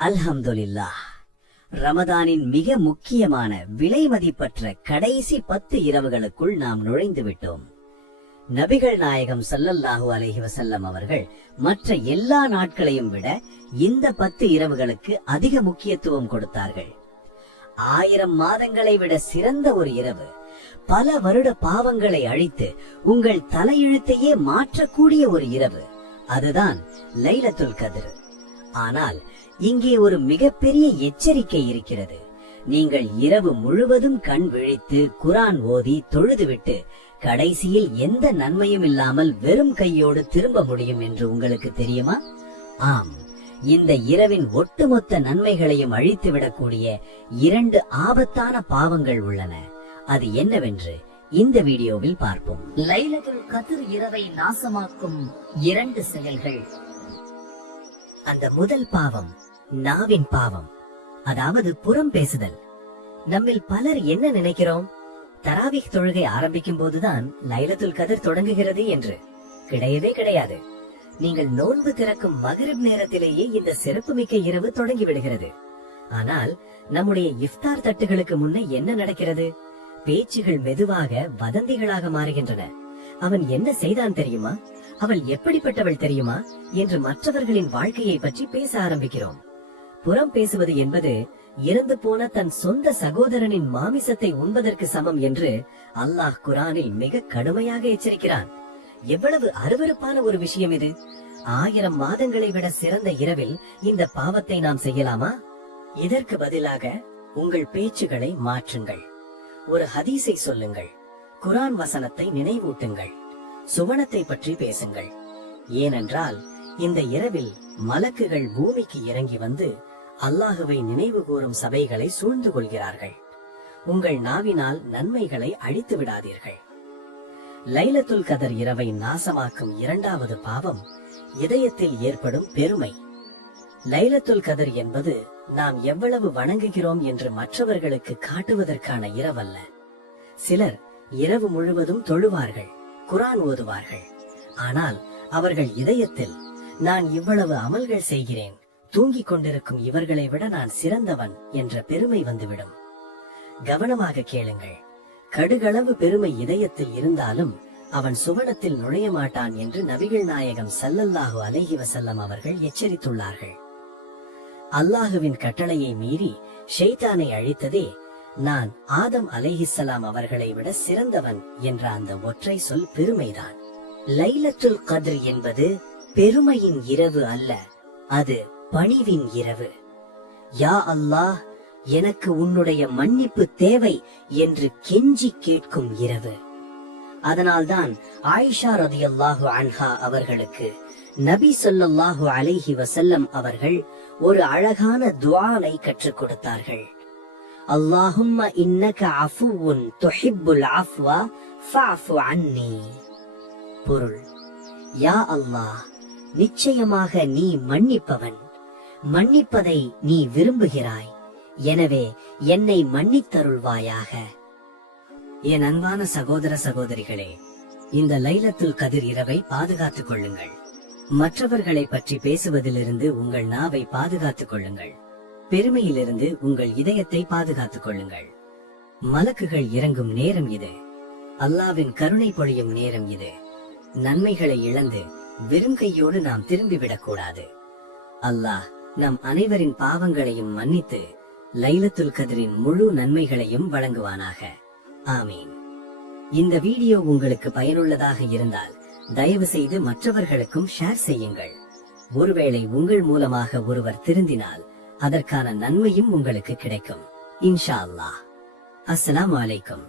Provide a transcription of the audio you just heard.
அல்ஹம்துலில்லாஹ். ரமதானின் மிக முக்கியமான விலை மதிப்பற்ற கடைசி 10 இரவுகளுக்குள் நாம் நுழைந்து விட்டோம். நபிகள் நாயகம் ஸல்லல்லாஹு அலைஹி வஸல்லம் அவர்கள் மற்ற எல்லா நாட்களையும் விட இந்த 10 இரவுகளுக்கு அதிக முக்கியத்துவம் கொடுத்தார்கள். 1000 மாதங்களை விட சிறந்த ஒரு இரவு, பல வருட பாவங்களை அழித்து உங்கள் தலையெழுத்தையே மாற்றக்கூடிய ஒரு இரவு, அதுதான் லைலத்துல் கத்ர். ஆனால் இங்கே ஒரு மிகப்பெரிய எச்சரிக்கை இருக்கிறது. நீங்கள் இரவு முழுவதும் கண் விழித்து குர்ஆன் ஓதி தொழுதுவிட்டு கடைசியில் எந்த நன்மையும் இல்லாமல் வெறும் கையோடு திரும்ப முடியும் என்று உங்களுக்கு தெரியுமா? ஆம், இந்த இரவின் ஒட்டுமொத்த நன்மைகளையும் அழித்து விடக்கூடிய 2 ஆபத்தான பாவங்கள் உள்ளன. அது என்னவென்று இந்த வீடியோவில் பார்ப்போம். லைலத்துல் கத்ர் இரவை நாசமாக்கும் 2 செயல்கள். அந்த முதல் பாவம் நாவின் பாவம், அதாவது புறம் பேசுதல். நம்மில் பலர் என்ன நினைக்கிறோம்? தராவிஹ் தொழுகை ஆரம்பிக்கும் போதுதான் லைலத்துல் கத்ர் தொடங்குகிறது என்று. கிடையவே கிடையாது. நீங்கள் நோன்பு திறக்கும் மக்ரிப் நேரத்திலேயே இந்த சிறப்புமிக்க இரவு தொடங்கி விடுகிறது. ஆனால் நம்முடைய இஃப்தார் தட்டுகளுக்கு முன்ன என்ன நடக்கிறது? பேச்சுகள் மெதுவாக வதந்திகளாக மாறுகின்றன. அவன் என்ன செய்தான் தெரியுமா, அவள் எப்படிப்பட்டவள் தெரியுமா என்று மற்றவர்களின் வாழ்க்கையை பற்றி பேச ஆரம்பிக்கிறோம். புறம் பேசுவது என்பது இறந்து போன தன் சொந்த சகோதரனின் மாமிசத்தை உண்பதற்கு சமம் என்று அல்லாஹ் குர்ஆனில் மிக கடுமையாக எச்சரிக்கிறான். எவ்வளவு அருவருப்பான ஒரு விஷயம் இது! 1000 மாதங்களை விட சிறந்த இரவில் இந்த பாவத்தை நாம் செய்யலாமா? இதற்கு பதிலாக உங்கள் பேச்சுகளை மாற்றுங்கள். ஒரு ஹதீஸை சொல்லுங்கள், குர்ஆன் வசனத்தை நினைவூட்டுங்கள், சுவனத்தை பற்றி பேசுங்கள். ஏனென்றால் இந்த இரவில் மலக்குகள் பூமிக்கு இறங்கி வந்து அல்லாஹுவை நினைவு கூறும் சபைகளை சூழ்ந்து கொள்கிறார்கள். உங்கள் நாவினால் நன்மைகளை அழித்து விடாதீர்கள். லைலத்துல் கத்ர் இரவை நாசமாக்கும் 2வது பாவம் இதயத்தில் ஏற்படும் பெருமை. லைலத்துல் கத்ர் என்பது நாம் எவ்வளவு வணங்குகிறோம் என்று மற்றவர்களுக்கு காட்டுவதற்கான இரவல்ல. சிலர் இரவு முழுவதும் தொழுவார்கள், குர்ஆன் ஓதுவார்கள். ஆனால் அவர்கள் இதயத்தில் நான் இவ்வளவு அமல்கள் செய்கிறேன், தூங்கிக் கொண்டிருக்கும் இவர்களை விட நான் சிறந்தவன் என்ற பெருமை வந்துவிடும். கவனமாக கேளுங்கள். கடுகளவு பெருமை இதயத்தில் இருந்தாலும் அவன் சுவனத்தில் நுழைய மாட்டான் என்று நபிகள் நாயகம் ஸல்லல்லாஹு அலைஹி வஸல்லம் அவர்கள் எச்சரித்துள்ளார்கள். அல்லாஹுவின் கட்டளையை மீறி ஷைத்தானை அழித்ததே நான் ஆதம் அலைஹிஸ்ஸலாம் அவர்களை விட சிறந்தவன் என்ற அந்த ஒற்றை சொல் பெருமைதான். லைலத்துல் கத்ர் என்பது பெருமையின் இரவு அல்ல, அது பணிவின் இரவு. யா அல்லாஹ், எனக்கு உன்னுடைய மன்னிப்பு தேவை என்று கெஞ்சி கேட்கும் இரவு. அதனால்தான் ஆயிஷா ரலியல்லாஹு அன்ஹா அவர்களுக்கு நபி ஸல்லல்லாஹு அலைஹி வஸல்லம் அவர்கள் ஒரு அழகான துஆவை கற்றுக் கொடுத்தார்கள். அல்லாஹும்ம இன்னக அஃபுவுன் துஹிப்புல் அஃப்வ ஃபஅஃபு அன்னி. பொருள்: யா அல்லாஹ், நிச்சயமாக நீ மன்னிப்பவன், மன்னிப்பதை நீ விரும்புகிறாய், எனவே என்னை மன்னித்தருள்வாயாக. என் அன்பான சகோதர சகோதரிகளே, இந்த லைலத்துல் கத்ர் இரவை பாதுகாத்துக் கொள்ளுங்கள். மற்றவர்களை பற்றி பேசுவதிலிருந்து உங்கள் நாவை பாதுகாத்துக் கொள்ளுங்கள். பெருமையிலிருந்து உங்கள் இதயத்தை பாதுகாத்துக் கொள்ளுங்கள். மலக்குகள் இறங்கும் நேரம் இது. அல்லாஹ்வின் கருணை பொழியும் நேரம் இது. நன்மைகளை இழந்து வெறும் கையோடு நாம் திரும்பிவிடக் கூடாது. அல்லாஹ் நம் அனைவரின் பாவங்களையும் மன்னித்து லைலத்துல் கத்ரின் முழு நன்மைகளையும் வழங்குவானாக. ஆமீன். இந்த வீடியோ உங்களுக்கு பயனுள்ளதாக இருந்தால் தயவு செய்து மற்றவர்களுக்கும் ஷேர் செய்யுங்கள். ஒருவேளை உங்கள் மூலமாக ஒருவர் திருந்தினால் அதற்கான நன்மையும் உங்களுக்கு கிடைக்கும். இன்ஷா அல்லாஹ். அஸ்ஸலாமு அலைக்கும்.